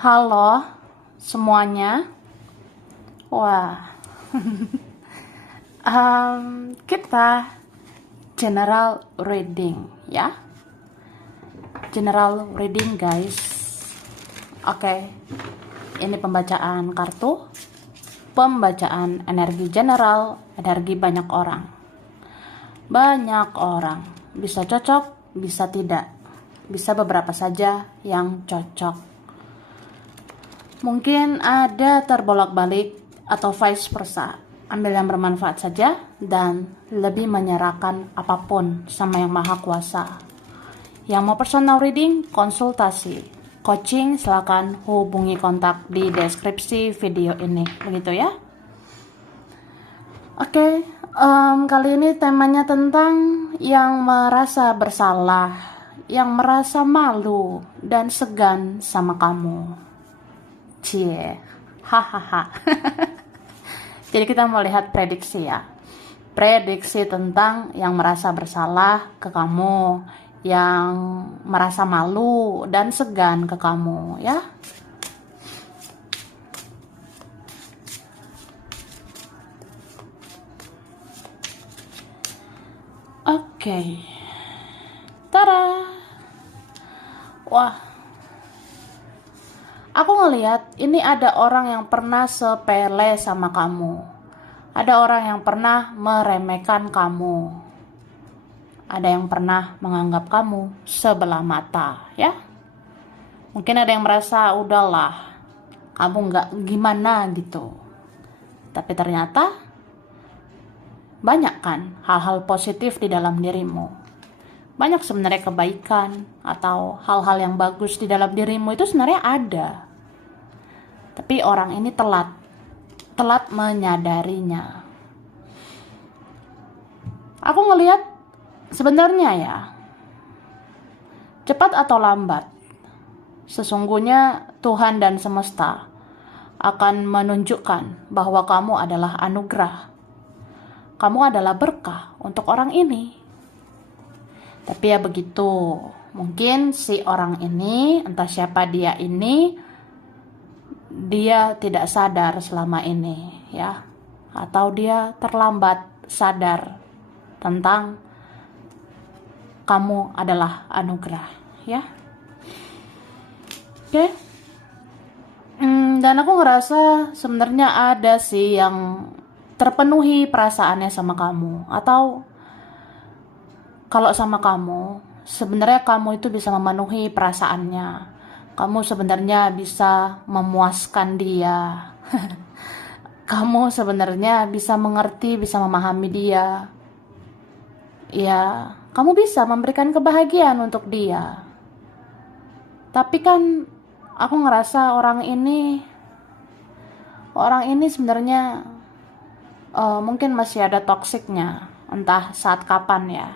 Halo semuanya. Wah, kita general reading ya. General reading guys. Oke, ini pembacaan kartu, pembacaan energi general, energi banyak orang. Banyak orang, bisa cocok, bisa tidak, bisa beberapa saja yang cocok. Mungkin ada terbolak-balik atau vice versa. Ambil yang bermanfaat saja dan lebih menyerahkan apapun sama yang maha kuasa. Yang mau personal reading, konsultasi, coaching, silakan hubungi kontak di deskripsi video ini. Begitu ya. Oke, kali ini temanya tentang yang merasa bersalah, yang merasa malu dan segan sama kamu. Cie, hahaha. Jadi kita mau lihat prediksi ya. Prediksi tentang yang merasa bersalah ke kamu, yang merasa malu dan segan ke kamu ya. Oke. Tada. Wah. Aku ngelihat ini ada orang yang pernah sepele sama kamu. Ada orang yang pernah meremehkan kamu. Ada yang pernah menganggap kamu sebelah mata, ya. Mungkin ada yang merasa udahlah, kamu nggak gimana gitu. Tapi ternyata banyak kan hal-hal positif di dalam dirimu. Banyak sebenarnya kebaikan atau hal-hal yang bagus di dalam dirimu itu sebenarnya ada. Tapi orang ini telat menyadarinya. Aku ngelihat sebenarnya ya, cepat atau lambat, sesungguhnya Tuhan dan semesta akan menunjukkan bahwa kamu adalah anugerah. Kamu adalah berkah untuk orang ini. Tapi ya begitu, mungkin si orang ini, entah siapa dia ini, dia tidak sadar selama ini ya, atau dia terlambat sadar tentang kamu adalah anugerah ya. Oke. Dan aku ngerasa sebenarnya ada sih yang terpenuhi perasaannya sama kamu, atau kalau sama kamu, sebenarnya kamu itu bisa memenuhi perasaannya. Kamu sebenarnya bisa memuaskan dia. Kamu sebenarnya bisa mengerti, bisa memahami dia. Ya, kamu bisa memberikan kebahagiaan untuk dia. Tapi kan aku ngerasa orang ini sebenarnya mungkin masih ada toksiknya. Entah saat kapan ya.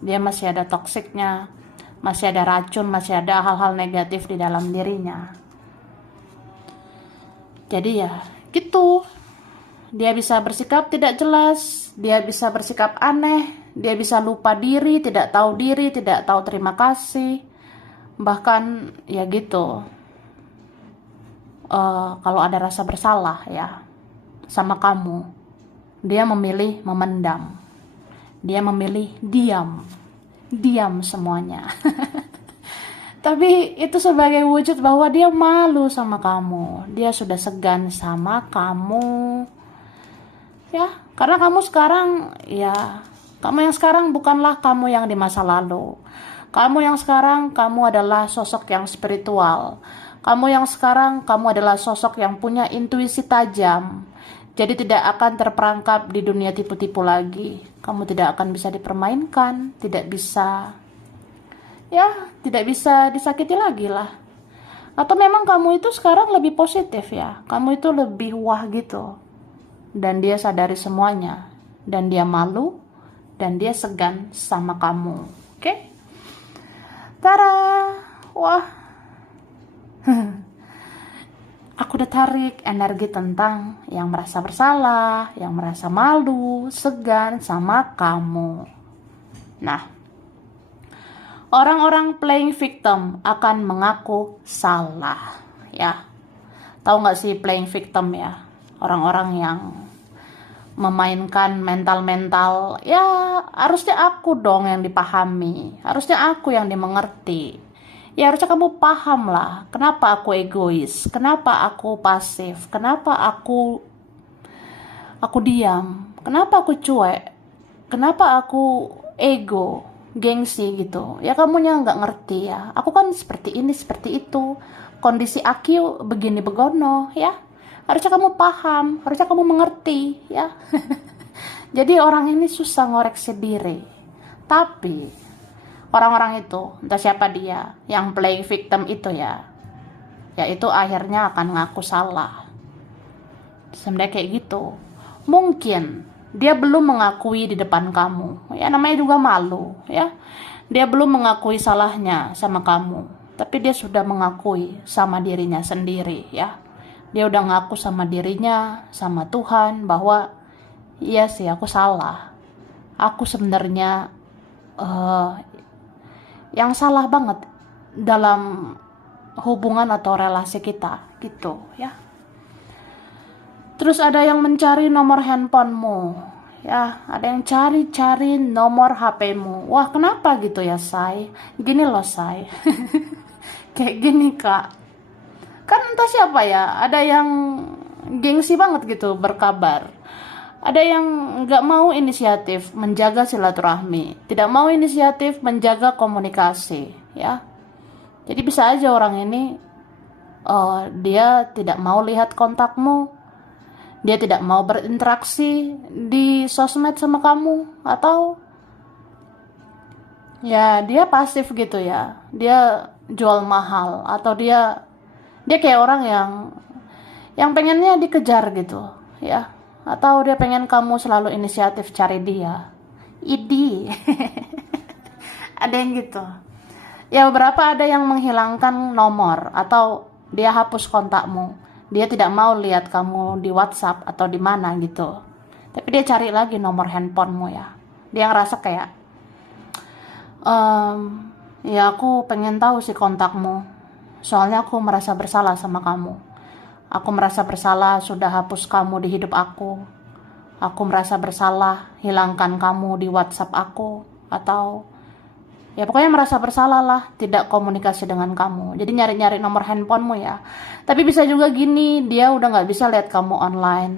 Dia masih ada toksiknya, masih ada racun, masih ada hal-hal negatif di dalam dirinya. Jadi ya gitu, dia bisa bersikap tidak jelas, dia bisa bersikap aneh, dia bisa lupa diri, tidak tahu terima kasih. Bahkan ya gitu, kalau ada rasa bersalah ya sama kamu, dia memilih memendam. Dia memilih diam semuanya. Tapi itu sebagai wujud bahwa dia malu sama kamu. Dia sudah segan sama kamu. Ya, karena kamu yang sekarang bukanlah kamu yang di masa lalu. Kamu yang sekarang, kamu adalah sosok yang spiritual. Kamu yang sekarang, kamu adalah sosok yang punya intuisi tajam. Jadi tidak akan terperangkap di dunia tipu-tipu lagi. Kamu tidak akan bisa dipermainkan, tidak bisa disakiti lagi lah. Atau memang kamu itu sekarang lebih positif ya. Kamu itu lebih wah gitu. Dan dia sadari semuanya. Dan dia malu. Dan dia segan sama kamu. Oke? Tada! Wah. Aku udah tarik energi tentang yang merasa bersalah, yang merasa malu, segan sama kamu. Nah, orang-orang playing victim akan mengaku salah, ya. Tahu nggak sih playing victim ya? Orang-orang yang memainkan mental-mental, ya harusnya aku dong yang dipahami, harusnya aku yang dimengerti. Ya harusnya kamu paham lah, kenapa aku egois, kenapa aku pasif, kenapa aku diam, kenapa aku cuek, kenapa aku ego, gengsi gitu. Ya kamunya nggak ngerti ya, aku kan seperti ini, seperti itu, kondisi aku begini begono ya. Harusnya kamu paham, harusnya kamu mengerti ya. Jadi orang ini susah ngoreksi diri. Tapi orang-orang itu, entah siapa dia yang playing victim itu ya, itu akhirnya akan ngaku salah. Sebenarnya kayak gitu. Mungkin dia belum mengakui di depan kamu. Ya namanya juga malu ya. Dia belum mengakui salahnya sama kamu, tapi dia sudah mengakui sama dirinya sendiri ya. Dia udah ngaku sama dirinya, sama Tuhan bahwa iya sih aku salah. Aku sebenarnya yang salah banget dalam hubungan atau relasi kita gitu ya. Terus ada yang mencari nomor handphonemu ya, ada yang cari-cari nomor HP-mu. Wah kenapa gitu ya Say? Gini loh Say. Kayak gini Kak, kan entah siapa ya, ada yang gengsi banget gitu berkabar, ada yang nggak mau inisiatif menjaga silaturahmi, tidak mau inisiatif menjaga komunikasi ya. Jadi bisa aja orang ini dia tidak mau lihat kontakmu, dia tidak mau berinteraksi di sosmed sama kamu, atau ya dia pasif gitu ya, dia jual mahal, atau dia kayak orang yang pengennya dikejar gitu ya, atau dia pengen kamu selalu inisiatif cari dia. Idi. Ada yang gitu ya. Beberapa ada yang menghilangkan nomor atau dia hapus kontakmu, dia tidak mau lihat kamu di WhatsApp atau di mana gitu, tapi dia cari lagi nomor handphonemu ya. Dia ngerasa kayak ya aku pengen tahu sih kontakmu, soalnya aku merasa bersalah sama kamu. Aku merasa bersalah sudah hapus kamu di hidup aku. Aku merasa bersalah hilangkan kamu di WhatsApp aku. Atau ya pokoknya merasa bersalah lah tidak komunikasi dengan kamu. Jadi nyari-nyari nomor handphonemu ya. Tapi bisa juga gini, dia udah gak bisa lihat kamu online.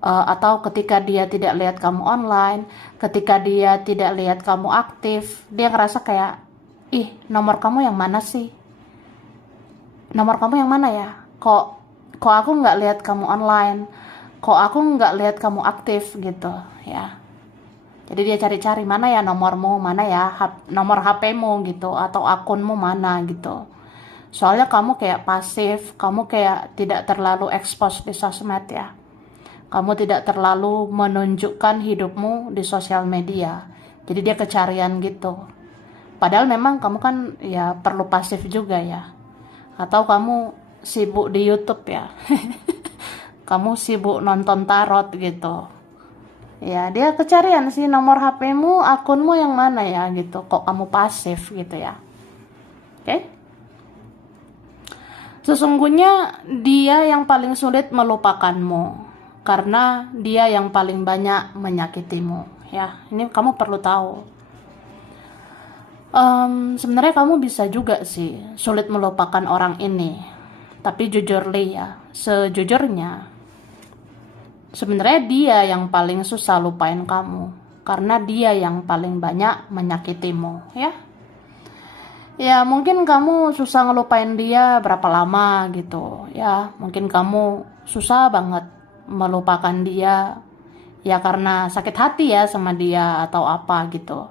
Atau ketika dia tidak lihat kamu online, ketika dia tidak lihat kamu aktif, dia ngerasa kayak, ih nomor kamu yang mana sih? Nomor kamu yang mana ya? Kok aku nggak lihat kamu online? Kok aku nggak lihat kamu aktif gitu ya? Jadi dia cari-cari mana ya nomormu, mana ya nomor HP-mu gitu, atau akunmu mana gitu. Soalnya kamu kayak pasif, kamu kayak tidak terlalu expose di sosmed ya. Kamu tidak terlalu menunjukkan hidupmu di sosial media. Jadi dia kecarian gitu. Padahal memang kamu kan ya perlu pasif juga ya. Atau kamu sibuk di YouTube ya. Kamu sibuk nonton tarot gitu. Ya, dia kecarian sih nomor HP-mu, akunmu yang mana ya gitu. Kok kamu pasif gitu ya. Oke? Sesungguhnya dia yang paling sulit melupakanmu, karena dia yang paling banyak menyakitimu. Ya, ini kamu perlu tahu. Sebenarnya kamu bisa juga sih sulit melupakan orang ini, tapi jujur li ya, sejujurnya sebenarnya dia yang paling susah lupain kamu, karena dia yang paling banyak menyakitimu ya. Ya mungkin kamu susah ngelupain dia berapa lama gitu ya, mungkin kamu susah banget melupakan dia ya karena sakit hati ya sama dia atau apa gitu.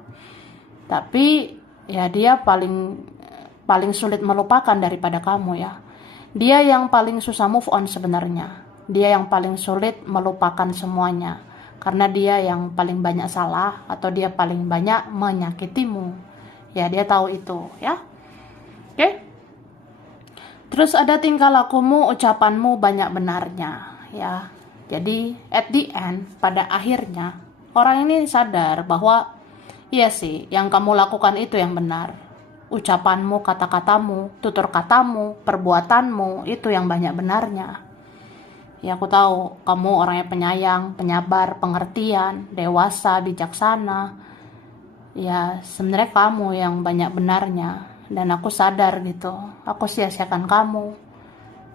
Tapi ya dia paling sulit melupakan daripada kamu ya. Dia yang paling susah move on sebenarnya. Dia yang paling sulit melupakan semuanya, karena dia yang paling banyak salah atau dia paling banyak menyakitimu. Ya dia tahu itu ya. Oke? Terus ada tingkah lakumu, ucapanmu banyak benarnya ya. Jadi at the end, pada akhirnya orang ini sadar bahwa iya sih, yang kamu lakukan itu yang benar. ucapanmu, kata-katamu, tutur katamu, perbuatanmu, itu yang banyak benarnya. Ya, aku tahu kamu orangnya penyayang, penyabar, pengertian, dewasa, bijaksana. Ya, sebenarnya kamu yang banyak benarnya. Dan aku sadar gitu, aku sia-siakan kamu.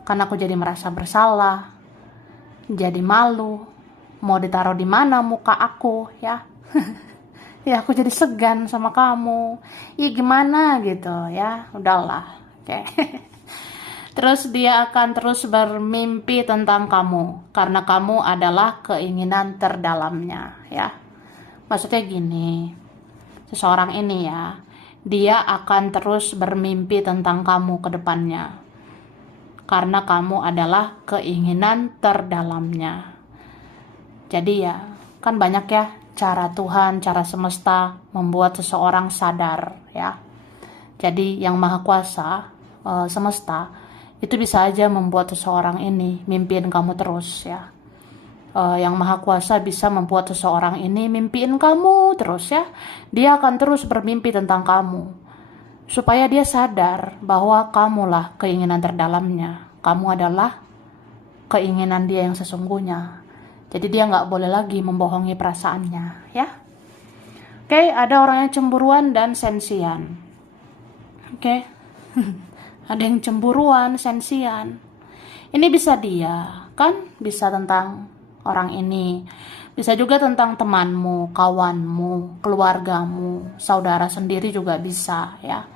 Karena aku jadi merasa bersalah, jadi malu, mau ditaruh di mana muka aku, ya. Ya, aku jadi segan sama kamu. Ya gimana gitu ya, udahlah. Oke. Terus dia akan terus bermimpi tentang kamu karena kamu adalah keinginan terdalamnya, ya. Maksudnya gini, seseorang ini ya, dia akan terus bermimpi tentang kamu ke depannya karena kamu adalah keinginan terdalamnya. Jadi ya, kan banyak ya cara Tuhan, cara semesta membuat seseorang sadar, ya. Jadi yang Maha Kuasa, semesta, itu bisa aja membuat seseorang ini mimpiin kamu terus, ya. Yang Maha Kuasa bisa membuat seseorang ini mimpiin kamu terus, ya. Dia akan terus bermimpi tentang kamu supaya dia sadar bahwa kamulah keinginan terdalamnya. Kamu adalah keinginan dia yang sesungguhnya. Jadi dia nggak boleh lagi membohongi perasaannya, ya. Oke, ada orang yang cemburuan dan sensian. Oke. Ada yang cemburuan, sensian. Ini bisa dia, kan? Bisa tentang orang ini. Bisa juga tentang temanmu, kawanmu, keluargamu, saudara sendiri juga bisa, ya.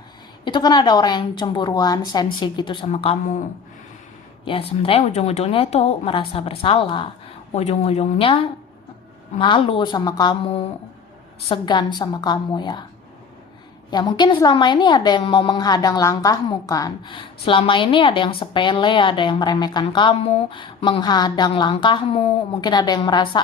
Itu kan ada orang yang cemburuan, sensi gitu sama kamu. Ya sebenarnya ujung-ujungnya itu merasa bersalah. Ujung-ujungnya malu sama kamu, segan sama kamu, ya. Ya mungkin selama ini ada yang mau menghadang langkahmu kan. Selama ini ada yang sepele, ada yang meremehkan kamu, menghadang langkahmu. Mungkin ada yang merasa,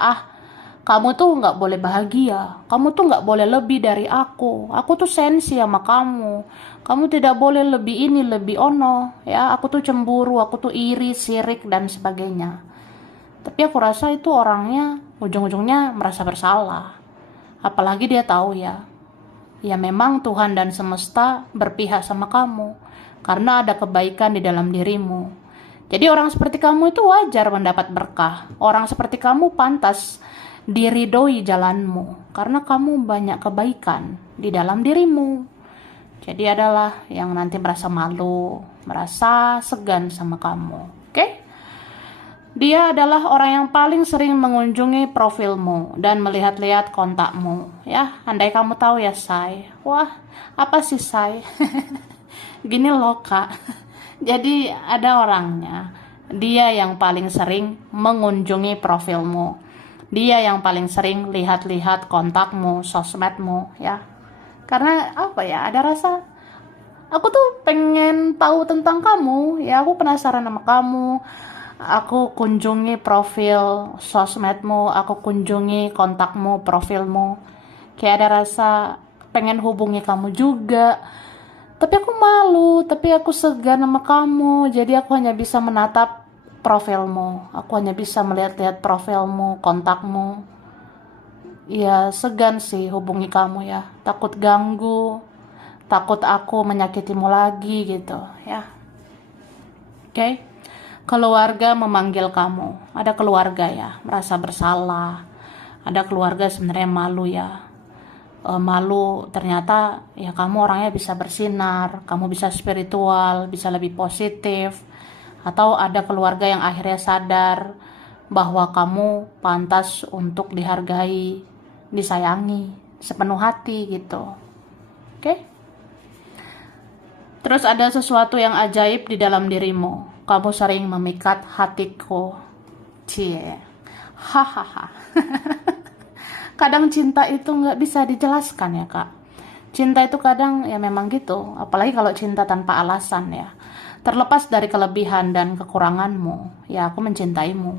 kamu tuh nggak boleh bahagia. Kamu tuh nggak boleh lebih dari aku. Aku tuh sensi sama kamu. Kamu tidak boleh lebih ini, lebih ono. Ya, aku tuh cemburu, aku tuh iri, sirik, dan sebagainya. Tapi aku rasa itu orangnya ujung-ujungnya merasa bersalah. Apalagi dia tahu ya memang Tuhan dan semesta berpihak sama kamu karena ada kebaikan di dalam dirimu. Jadi orang seperti kamu itu wajar mendapat berkah. Orang seperti kamu pantas diridhoi jalanmu karena kamu banyak kebaikan di dalam dirimu. Jadi adalah yang nanti merasa malu, merasa segan sama kamu. Oke? Dia adalah orang yang paling sering mengunjungi profilmu dan melihat-lihat kontakmu. Ya, andai kamu tahu ya, Say. Wah, apa sih, Say? Gini loh, Kak. Jadi ada orangnya. Dia yang paling sering mengunjungi profilmu. Dia yang paling sering lihat-lihat kontakmu, sosmedmu, ya. Karena apa ya? Ada rasa aku tuh pengen tahu tentang kamu. Ya, aku penasaran sama kamu. Aku kunjungi profil sosmedmu, aku kunjungi kontakmu, profilmu. Kayak ada rasa pengen hubungi kamu juga. Tapi aku malu, tapi aku segan sama kamu. Jadi aku hanya bisa menatap profilmu. Aku hanya bisa melihat-lihat profilmu, kontakmu. Ya segan sih hubungi kamu ya. Takut ganggu, takut aku menyakitimu lagi gitu ya. Oke. Keluarga memanggil kamu. Ada keluarga ya, merasa bersalah. Ada keluarga sebenarnya malu ya. Malu ternyata ya kamu orangnya bisa bersinar, kamu bisa spiritual, bisa lebih positif. Atau ada keluarga yang akhirnya sadar bahwa kamu pantas untuk dihargai, disayangi sepenuh hati gitu. Oke? Terus ada sesuatu yang ajaib di dalam dirimu. Kamu sering memikat hatiku. Cie. Hahaha. Kadang cinta itu nggak bisa dijelaskan ya, Kak. Cinta itu kadang ya memang gitu. Apalagi kalau cinta tanpa alasan ya. Terlepas dari kelebihan dan kekuranganmu, ya aku mencintaimu.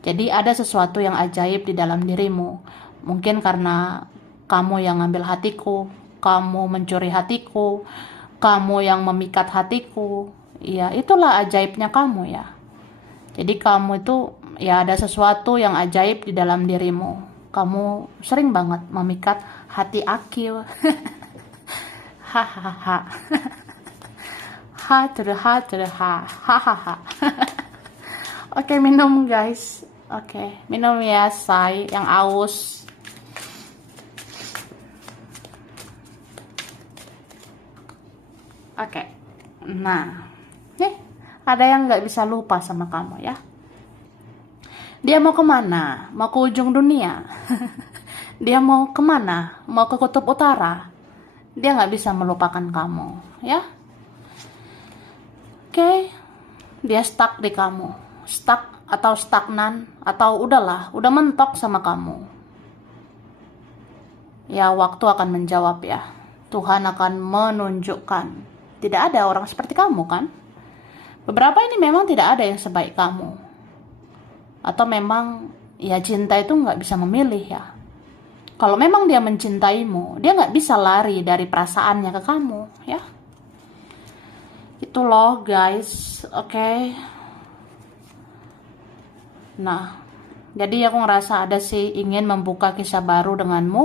Jadi ada sesuatu yang ajaib di dalam dirimu. Mungkin karena kamu yang ngambil hatiku, kamu mencuri hatiku, kamu yang memikat hatiku. Ya itulah ajaibnya kamu ya. Jadi kamu itu ya ada sesuatu yang ajaib di dalam dirimu. Kamu sering banget memikat hati Akil. hahaha. Ha to the ha to the ha, hahaha. Oke, minum guys. Oke, minum ya, say yang aus. Oke, nah, ada yang nggak bisa lupa sama kamu ya. Dia mau kemana? Mau ke ujung dunia? Dia mau kemana? Mau ke kutub utara? Dia nggak bisa melupakan kamu, ya. Oke, dia stuck di kamu. Stuck atau stagnan, atau udahlah, udah mentok sama kamu. Ya, waktu akan menjawab ya. Tuhan akan menunjukkan. Tidak ada orang seperti kamu kan? Beberapa ini memang tidak ada yang sebaik kamu. Atau memang ya cinta itu nggak bisa memilih ya. Kalau memang dia mencintaimu, dia nggak bisa lari dari perasaannya ke kamu ya. Itu loh guys, oke. Nah, jadi aku ngerasa ada sih ingin membuka kisah baru denganmu.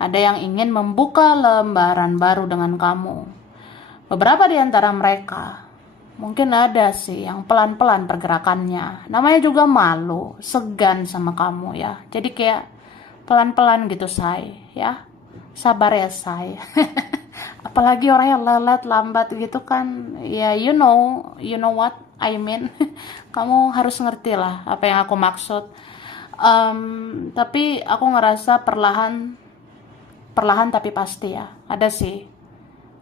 Ada yang ingin membuka lembaran baru dengan kamu. Beberapa di antara mereka, mungkin ada sih yang pelan-pelan pergerakannya. Namanya juga malu, segan sama kamu ya. Jadi kayak pelan-pelan gitu, say. Ya, sabar ya, say. Apalagi orangnya lelet, lambat gitu kan. Ya, you know what I mean. Kamu harus ngerti lah apa yang aku maksud. Tapi aku ngerasa perlahan tapi pasti ya. Ada sih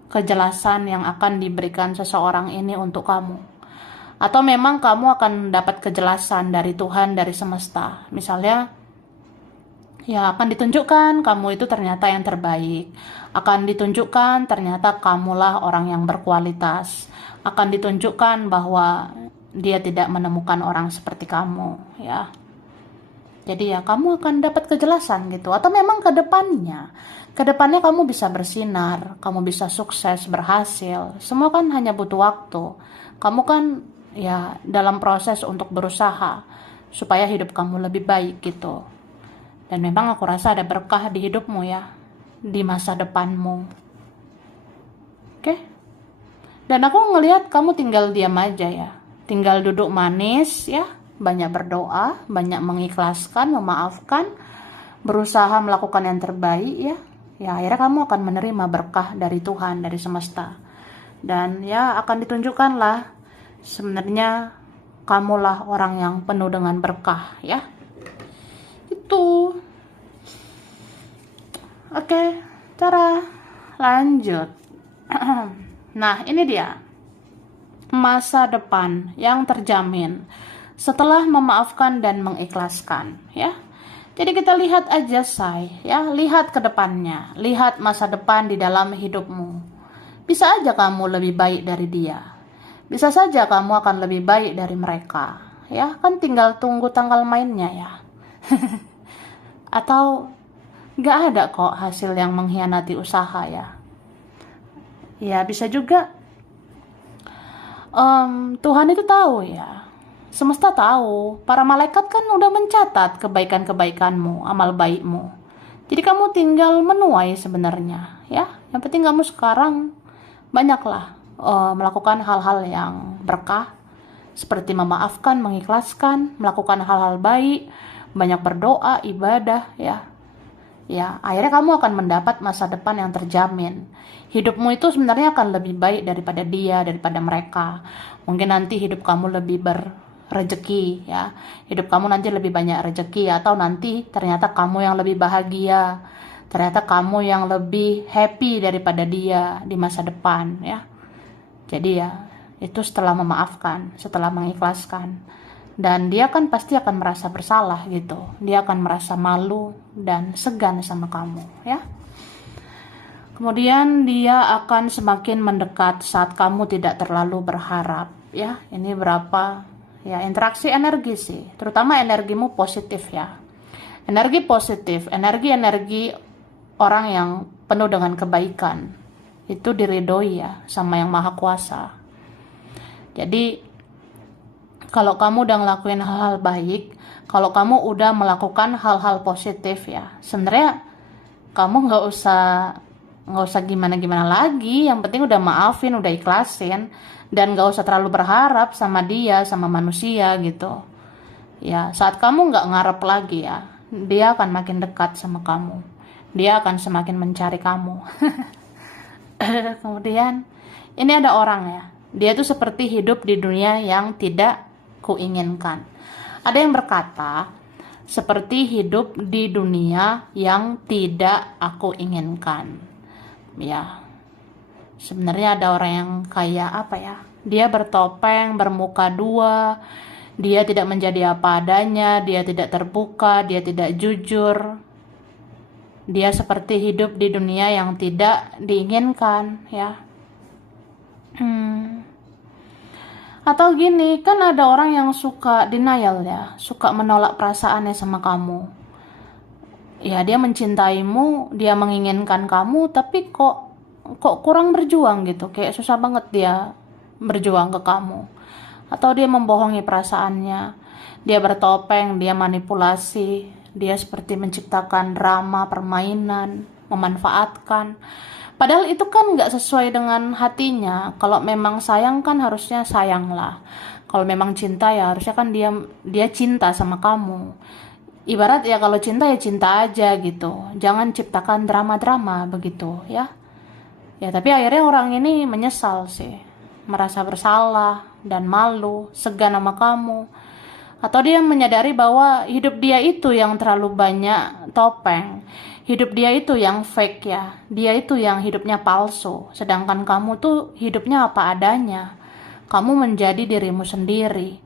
kejelasan yang akan diberikan seseorang ini untuk kamu. Atau memang kamu akan dapat kejelasan dari Tuhan, dari semesta. Misalnya, ya akan ditunjukkan kamu itu ternyata yang terbaik. Akan ditunjukkan ternyata kamulah orang yang berkualitas. Akan ditunjukkan bahwa dia tidak menemukan orang seperti kamu, ya. Jadi ya kamu akan dapat kejelasan gitu. Atau memang ke depannya kamu bisa bersinar, kamu bisa sukses, berhasil. Semua kan hanya butuh waktu. Kamu kan ya dalam proses untuk berusaha supaya hidup kamu lebih baik gitu. Dan memang aku rasa ada berkah di hidupmu ya, di masa depanmu. Oke? Dan aku ngelihat kamu tinggal diam aja ya. Tinggal duduk manis ya, banyak berdoa, banyak mengikhlaskan, memaafkan, berusaha melakukan yang terbaik ya. Ya, akhirnya kamu akan menerima berkah dari Tuhan, dari semesta. Dan ya akan ditunjukkan lah sebenarnya kamulah orang yang penuh dengan berkah ya. Itu. Oke, cara lanjut. Nah, ini dia. Masa depan yang terjamin setelah memaafkan dan mengikhlaskan ya. Jadi kita lihat aja, say, ya, lihat ke depannya, lihat masa depan di dalam hidupmu. Bisa aja kamu lebih baik dari dia. Bisa saja kamu akan lebih baik dari mereka. Ya, kan tinggal tunggu tanggal mainnya ya. Atau gak ada kok hasil yang mengkhianati usaha ya. Ya, bisa juga Tuhan itu tahu ya. Semesta tahu, para malaikat kan udah mencatat kebaikan-kebaikanmu, amal baikmu. Jadi kamu tinggal menuai sebenarnya, ya. Yang penting kamu sekarang banyaklah melakukan hal-hal yang berkah, seperti memaafkan, mengikhlaskan, melakukan hal-hal baik, banyak berdoa, ibadah, ya. Ya, akhirnya kamu akan mendapat masa depan yang terjamin. Hidupmu itu sebenarnya akan lebih baik daripada dia, daripada mereka. Mungkin nanti hidup kamu lebih rezeki ya, hidup kamu nanti lebih banyak rezeki, atau nanti ternyata kamu yang lebih bahagia, ternyata kamu yang lebih happy daripada dia di masa depan ya. Jadi ya itu setelah memaafkan, setelah mengikhlaskan, dan dia kan pasti akan merasa bersalah gitu, dia akan merasa malu dan segan sama kamu ya. Kemudian dia akan semakin mendekat saat kamu tidak terlalu berharap ya. Ini berapa ya, interaksi energi sih, terutama energimu positif ya. Energi positif, energi orang yang penuh dengan kebaikan, itu diridhoi ya sama yang maha kuasa. Jadi kalau kamu udah ngelakuin hal-hal baik, kalau kamu udah melakukan hal-hal positif ya, sebenarnya kamu nggak usah nggak usah gimana-gimana lagi, yang penting udah maafin, udah ikhlasin, dan nggak usah terlalu berharap sama dia, sama manusia gitu. Ya, saat kamu nggak ngarep lagi ya, dia akan makin dekat sama kamu, dia akan semakin mencari kamu. Kemudian ini ada orang ya, dia tuh seperti hidup di dunia yang tidak kuinginkan. Ada yang berkata, seperti hidup di dunia yang tidak aku inginkan. Ya, sebenarnya ada orang yang kayak apa ya, dia bertopeng, bermuka dua, dia tidak menjadi apa adanya, dia tidak terbuka, dia tidak jujur, dia seperti hidup di dunia yang tidak diinginkan ya. Atau gini, kan ada orang yang suka denial ya, suka menolak perasaannya sama kamu. Ya, dia mencintaimu, dia menginginkan kamu, tapi kok kurang berjuang gitu, kayak susah banget dia berjuang ke kamu. Atau dia membohongi perasaannya, dia bertopeng, dia manipulasi, dia seperti menciptakan drama, permainan, memanfaatkan. Padahal itu kan nggak sesuai dengan hatinya. Kalau memang sayang kan harusnya sayang lah. Kalau memang cinta ya harusnya kan dia cinta sama kamu. Ibarat ya kalau cinta ya cinta aja gitu. Jangan ciptakan drama-drama begitu ya. Ya tapi akhirnya orang ini menyesal sih. Merasa bersalah dan malu, segan sama kamu. Atau dia menyadari bahwa hidup dia itu yang terlalu banyak topeng. Hidup dia itu yang fake ya. Dia itu yang hidupnya palsu. Sedangkan kamu tuh hidupnya apa adanya. Kamu menjadi dirimu sendiri.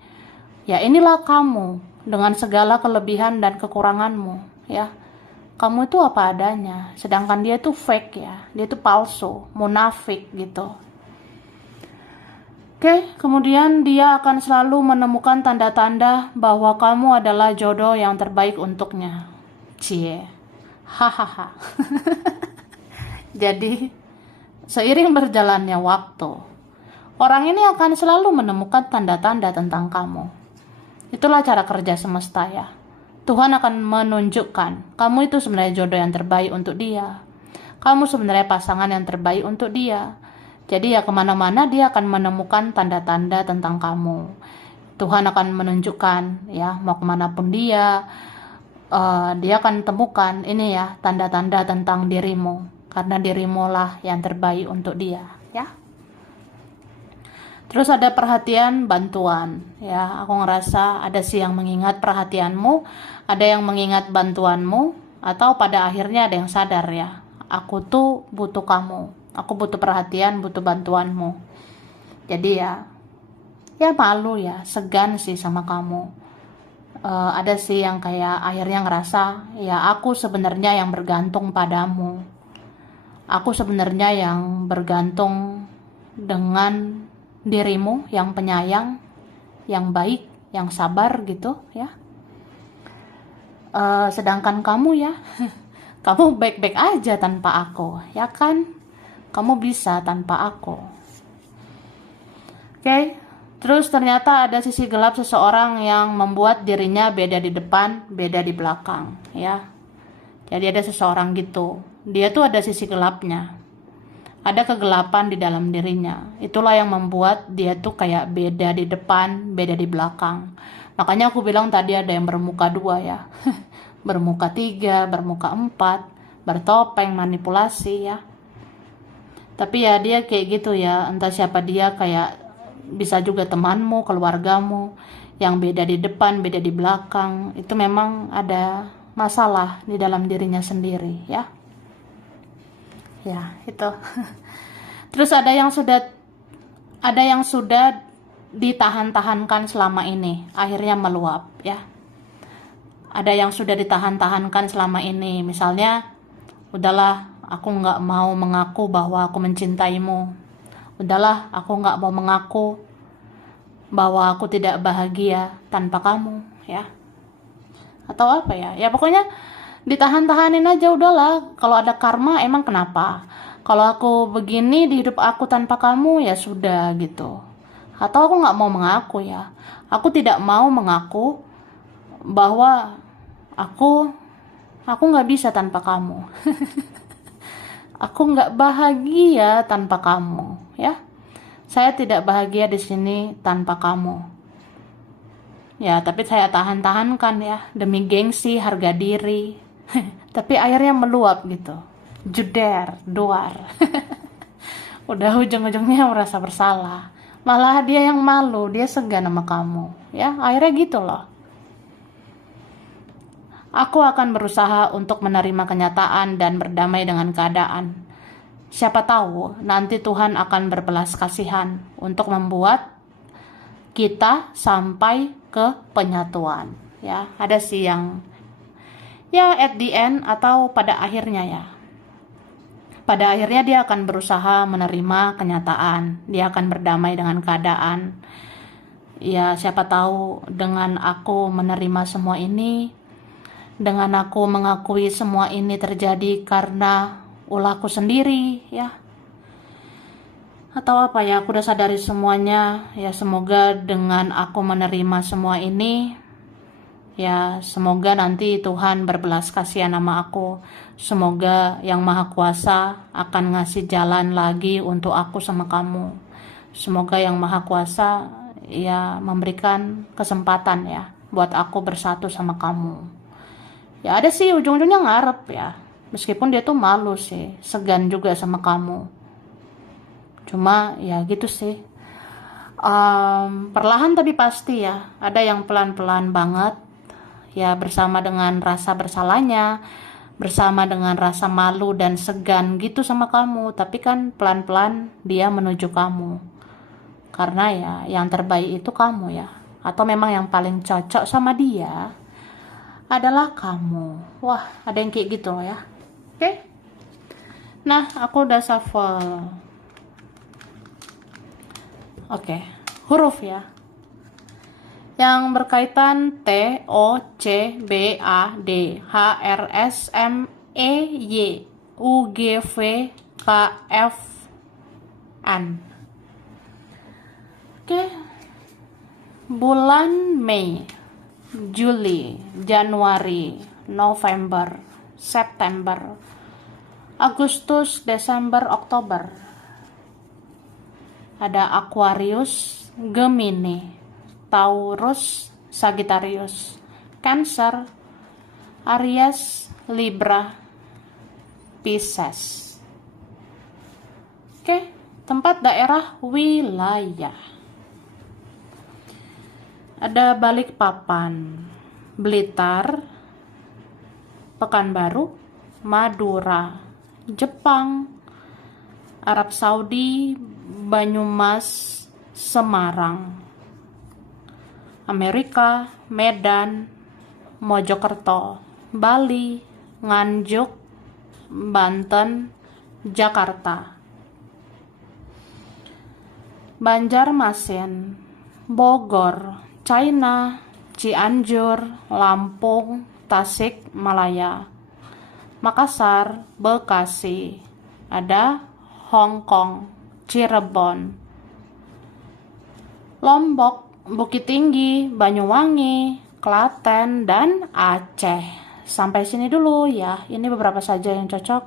Ya inilah kamu dengan segala kelebihan dan kekuranganmu ya. Kamu itu apa adanya. Sedangkan dia itu fake ya. Dia itu palsu, munafik gitu. Oke, kemudian dia akan selalu menemukan tanda-tanda bahwa kamu adalah jodoh yang terbaik untuknya. Cie. Hahaha. Jadi, seiring berjalannya waktu, orang ini akan selalu menemukan tanda-tanda tentang kamu. Itulah cara kerja semesta ya. Tuhan akan menunjukkan kamu itu sebenarnya jodoh yang terbaik untuk dia. Kamu sebenarnya pasangan yang terbaik untuk dia. Jadi ya kemana-mana dia akan menemukan tanda-tanda tentang kamu. Tuhan akan menunjukkan ya, mau kemanapun dia akan temukan ini ya, tanda-tanda tentang dirimu. Karena dirimu lah yang terbaik untuk dia ya. Terus ada perhatian, bantuan ya. Aku ngerasa ada sih yang mengingat perhatianmu, ada yang mengingat bantuanmu, atau pada akhirnya ada yang sadar ya, aku tuh butuh kamu. Aku butuh perhatian, butuh bantuanmu. Jadi ya malu ya, segan sih sama kamu. Ada sih yang kayak akhirnya ngerasa, ya aku sebenarnya yang bergantung padamu. Aku sebenarnya yang bergantung dengan dirimu yang penyayang, yang baik, yang sabar gitu ya. Sedangkan kamu ya, kamu baik-baik aja tanpa aku, ya kan? Kamu bisa tanpa aku. Oke. Terus ternyata ada sisi gelap seseorang yang membuat dirinya beda di depan, beda di belakang, ya. Jadi ada seseorang gitu. Dia tuh ada sisi gelapnya. Ada kegelapan di dalam dirinya. Itulah yang membuat dia tuh kayak beda di depan, beda di belakang. Makanya aku bilang tadi ada yang bermuka dua ya. Bermuka tiga, bermuka empat, bertopeng, manipulasi ya. Tapi ya dia kayak gitu ya, entah siapa dia, kayak bisa juga temanmu, keluargamu, yang beda di depan, beda di belakang. Itu memang ada masalah di dalam dirinya sendiri ya. Ya itu. Terus ada yang sudah ditahan-tahankan selama ini, akhirnya meluap ya. Ada yang sudah ditahan-tahankan selama ini, misalnya, udahlah, aku nggak mau mengaku bahwa aku mencintaimu. Udahlah, aku nggak mau mengaku bahwa aku tidak bahagia tanpa kamu, ya. Atau apa ya? Ya pokoknya ditahan-tahanin aja, udahlah. Kalau ada karma, emang kenapa? Kalau aku begini di hidup aku tanpa kamu, ya sudah gitu. Atau aku nggak mau mengaku ya. Aku tidak mau mengaku bahwa aku nggak bisa tanpa kamu. Aku nggak bahagia tanpa kamu, ya. Saya tidak bahagia di sini tanpa kamu. Ya, tapi saya tahan-tahankan ya, demi gengsi, harga diri. Tapi airnya meluap gitu. Juder, duar. Udah ujung-ujungnya merasa bersalah. Malah dia yang malu, dia segan sama kamu. Ya, akhirnya gitu loh. Aku akan berusaha untuk menerima kenyataan dan berdamai dengan keadaan. Siapa tahu nanti Tuhan akan berbelas kasihan untuk membuat kita sampai ke penyatuan. Ya, ada sih yang ya at the end atau pada akhirnya ya. Pada akhirnya dia akan berusaha menerima kenyataan. Dia akan berdamai dengan keadaan. Ya, siapa tahu dengan aku menerima semua ini, dengan aku mengakui semua ini terjadi karena ulahku sendiri, ya. Atau apa ya, aku udah sadari semuanya. Ya, semoga dengan aku menerima semua ini, ya, semoga nanti Tuhan berbelas kasihan sama aku. Semoga Yang Maha Kuasa akan ngasih jalan lagi untuk aku sama kamu. Semoga Yang Maha Kuasa ya memberikan kesempatan ya buat aku bersatu sama kamu. Ya ada sih ujung-ujungnya ngarep ya. Meskipun dia tuh malu sih, segan juga sama kamu. Cuma ya gitu sih. Perlahan tapi pasti ya. Ada yang pelan-pelan banget. Ya bersama dengan rasa bersalahnya, bersama dengan rasa malu dan segan gitu sama kamu. Tapi kan pelan-pelan dia menuju kamu. Karena ya yang terbaik itu kamu ya. Atau memang yang paling cocok sama dia adalah kamu. Wah, ada yang kayak gitu loh ya. Oke? Nah, aku udah shuffle. Oke, huruf ya. Yang berkaitan T, O, C, B, A, D, H, R, S, M, E, Y, U, G, V, K, F, N. Oke. Bulan Mei, Juli, Januari, November, September, Agustus, Desember, Oktober. Ada Aquarius, Gemini, Taurus, Sagittarius, Cancer, Aries, Libra, Pisces. Oke, tempat daerah wilayah. Ada Balikpapan, Blitar, Pekanbaru, Madura, Jepang, Arab Saudi, Banyumas, Semarang, Amerika, Medan, Mojokerto, Bali, Nganjuk, Banten, Jakarta, Banjarmasin, Bogor, China, Cianjur, Lampung, Tasik Malaya, Makassar, Bekasi, ada Hong Kong, Cirebon, Lombok, Bukit Tinggi, Banyuwangi, Klaten, dan Aceh. Sampai sini dulu ya. Ini beberapa saja yang cocok.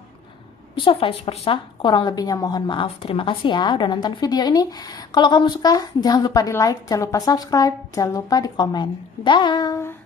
Bisa vice versa. Kurang lebihnya mohon maaf. Terima kasih ya udah nonton video ini. Kalau kamu suka, jangan lupa di like, jangan lupa subscribe, jangan lupa di komen. Dah.